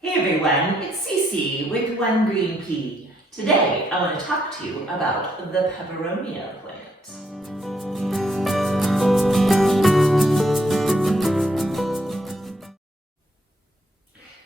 Hey everyone, it's Cece with One Green Pea. Today I want to talk to you about the Peperomia plant.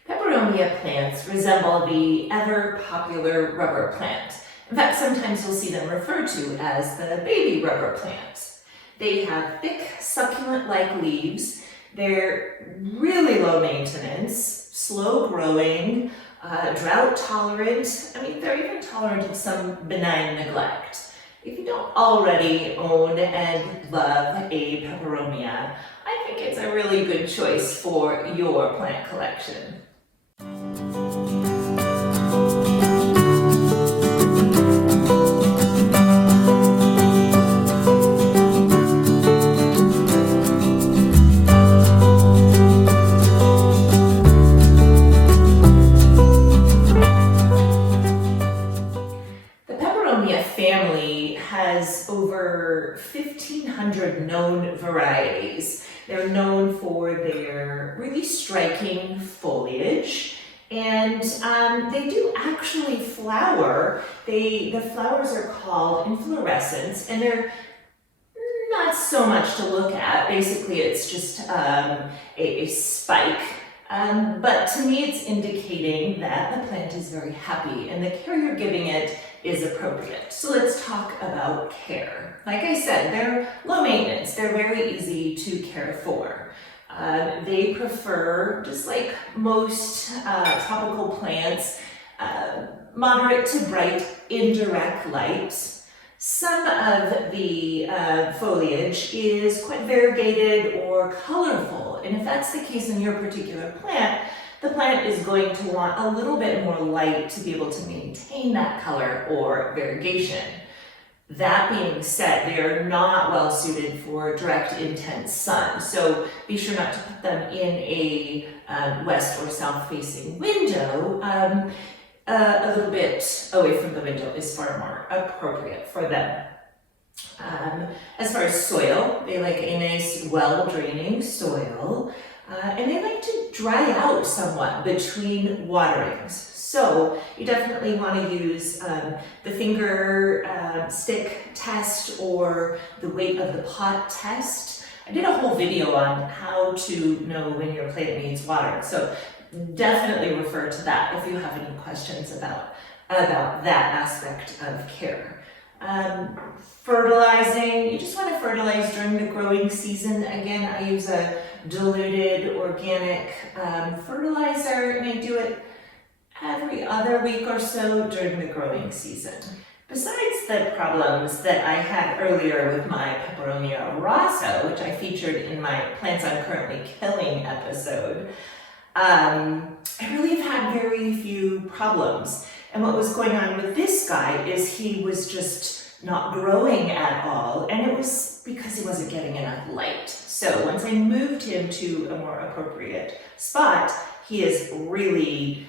Peperomia plants resemble the ever-popular rubber plant. In fact, sometimes you'll see them referred to as the baby rubber plant. They have thick, succulent-like leaves. They're really low maintenance, slow growing, drought tolerant. They're even tolerant of some benign neglect. If you don't already own and love a Peperomia, I think it's a really good choice for your plant collection. Family has over 1,500 known varieties. They're known for their really striking foliage, and they do actually flower. The flowers are called inflorescence, and they're not so much to look at. Basically, it's just a spike. But to me, it's indicating that the plant is very happy and the care you're giving it is appropriate. So let's talk about care. Like I said, they're low maintenance. They're very easy to care for. They prefer, just like most tropical plants, moderate to bright indirect light. Some of the foliage is quite variegated or colorful, and if that's the case in your particular plant, the plant is going to want a little bit more light to be able to maintain that color or variegation. That being said, they are not well suited for direct, intense sun, so be sure not to put them in a west or south facing window. A little bit away from the window is far more appropriate for them. As far as soil, they like a nice, well-draining soil, and they like to dry out somewhat between waterings. So you definitely want to use the finger stick test or the weight of the pot test. I did a whole video on how to know when your plant needs water, so definitely refer to that if you have any questions about that aspect of care. Fertilizing, you just want to fertilize during the growing season. Again, I use a diluted organic fertilizer, and I do it every other week or so during the growing season. Besides the problems that I had earlier with my Peperomia Rosso, which I featured in my Plants I'm Currently Killing episode, I really have had very few problems. And what was going on with this guy is he was just not growing at all, and it was because he wasn't getting enough light. So once I moved him to a more appropriate spot, he has really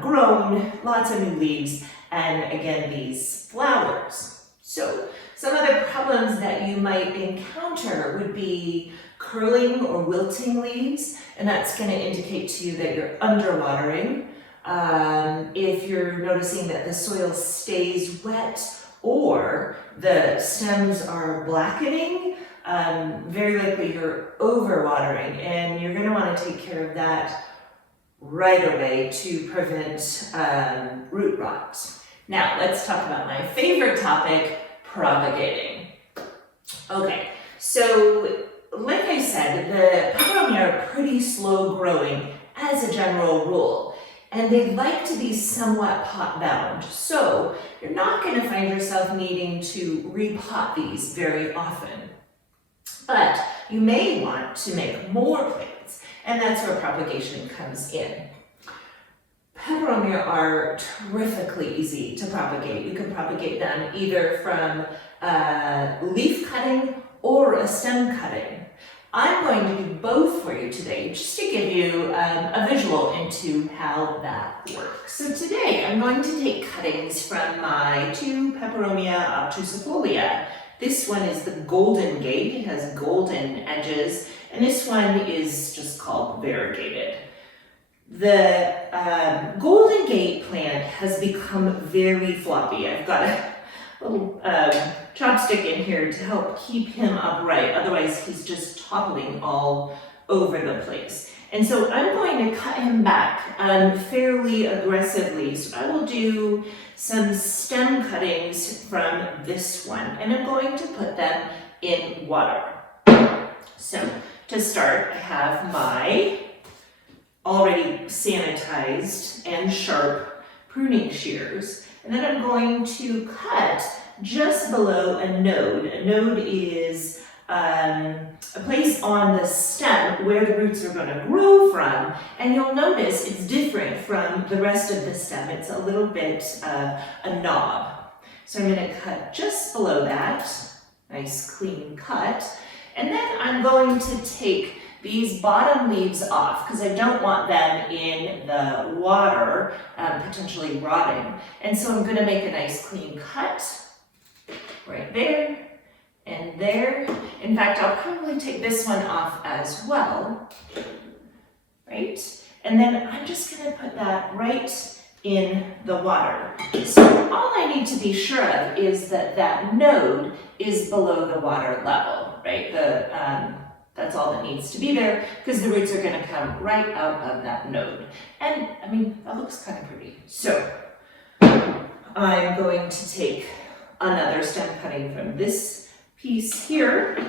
grown, lots of new leaves, and again, these flowers. So some other problems that you might encounter would be curling or wilting leaves, and that's going to indicate to you that you're underwatering. If you're noticing that the soil stays wet or the stems are blackening, very likely you're overwatering, and you're going to want to take care of that right away to prevent root rot. Now let's talk about my favorite topic, propagating. Okay, so like I said, the Peperomia are pretty slow growing as a general rule, and they like to be somewhat pot bound. So you're not going to find yourself needing to repot these very often. But you may want to make more plants, and that's where propagation comes in. Peperomia are terrifically easy to propagate. You can propagate them either from leaf cutting or a stem cutting. I'm going to do both for you today, just to give you a visual into how that works. So today I'm going to take cuttings from my two Peperomia Obtusifolia. This one is the Golden Gate, it has golden edges, and this one is just called variegated. The Golden Gate plant has become very floppy. I've got a little chopstick in here to help keep him upright. Otherwise, he's just toppling all over the place. And so I'm going to cut him back fairly aggressively. So I will do some stem cuttings from this one, and I'm going to put them in water. So to start, I have my already sanitized and sharp pruning shears, and then I'm going to cut just below a node. A node is a place on the stem where the roots are going to grow from, and you'll notice it's different from the rest of the stem. It's a little bit a knob. So I'm going to cut just below that, nice clean cut, and then I'm going to take these bottom leaves off because I don't want them in the water, potentially rotting. And so I'm going to make a nice clean cut right there and there. In fact, I'll probably take this one off as well, right? And then I'm just going to put that right in the water. So all I need to be sure of is that that node is below the water level, right? That's all that needs to be there because the roots are going to come right out of that node. And I mean, that looks kind of pretty. So I'm going to take another stem cutting from this piece here.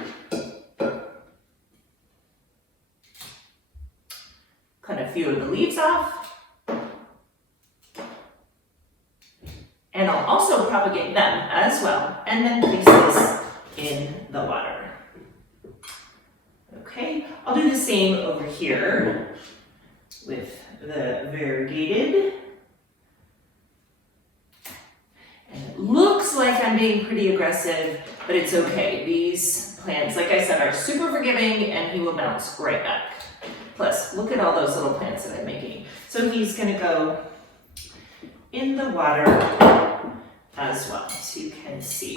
Cut a few of the leaves off. And I'll also propagate them as well. And then place this in the water. Okay, I'll do the same over here with the variegated. And it looks like I'm being pretty aggressive, but it's okay. These plants, like I said, are super forgiving and he will bounce right back. Plus, look at all those little plants that I'm making. So he's gonna go in the water as well, so you can see.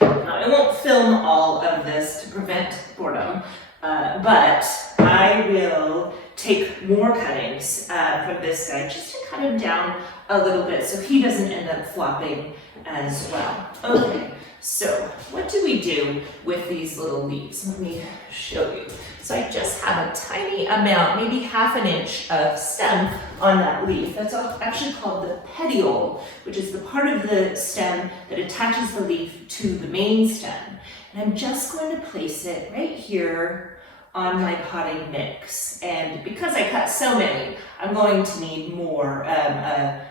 Now, I won't film all of this to prevent boredom, but I will take more cuttings from this guy just to cut him down a little bit so he doesn't end up flopping as well. Okay, so what do we do with these little leaves? Let me show you. So I just have a tiny amount, maybe half an inch of stem on that leaf. That's actually called the petiole, which is the part of the stem that attaches the leaf to the main stem. And I'm just going to place it right here on my potting mix. And because I cut so many, I'm going to need more, a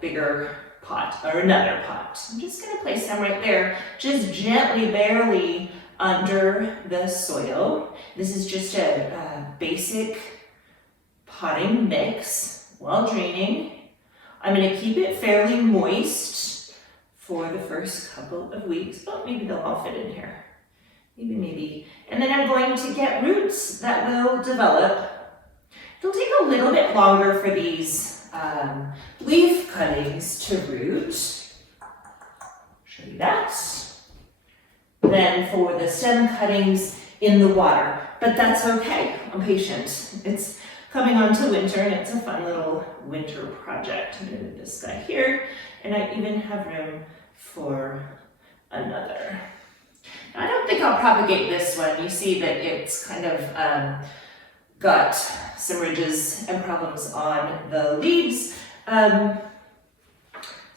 bigger pot or another pot. I'm just going to place them right there, just gently, barely under the soil. This is just a basic potting mix while draining. I'm going to keep it fairly moist for the first couple of weeks. Oh, maybe they'll all fit in here. Maybe. And then I'm going to get roots that will develop. It'll take a little bit longer for these leaf cuttings to root. Show you that. Than for the stem cuttings in the water, but that's okay. I'm patient. It's coming on to winter and it's a fun little winter project. I'm gonna move this guy here, and I even have room for another. Now, I don't think I'll propagate this one. You see that it's kind of got some ridges and problems on the leaves.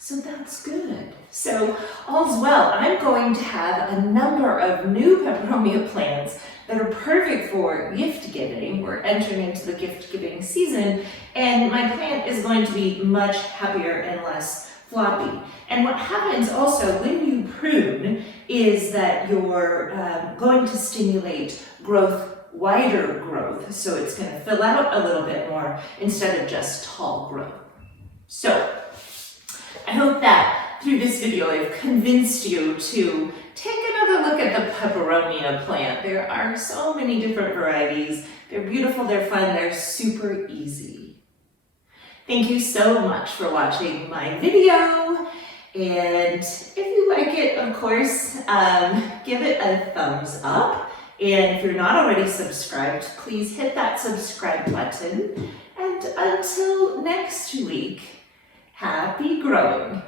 So that's good. So all's well. I'm going to have a number of new Peperomia plants that are perfect for gift giving. We're entering into the gift giving season, and my plant is going to be much happier and less floppy. And what happens also when you prune is that you're going to stimulate growth, wider growth. So it's going to fill out a little bit more instead of just tall growth. So I hope that through this video I've convinced you to take another look at the Peperomia plant. There are so many different varieties. They're beautiful, they're fun, they're super easy. Thank you so much for watching my video. And if you like it, of course, give it a thumbs up And if you're not already subscribed, please hit that subscribe button. And until next week, happy growing.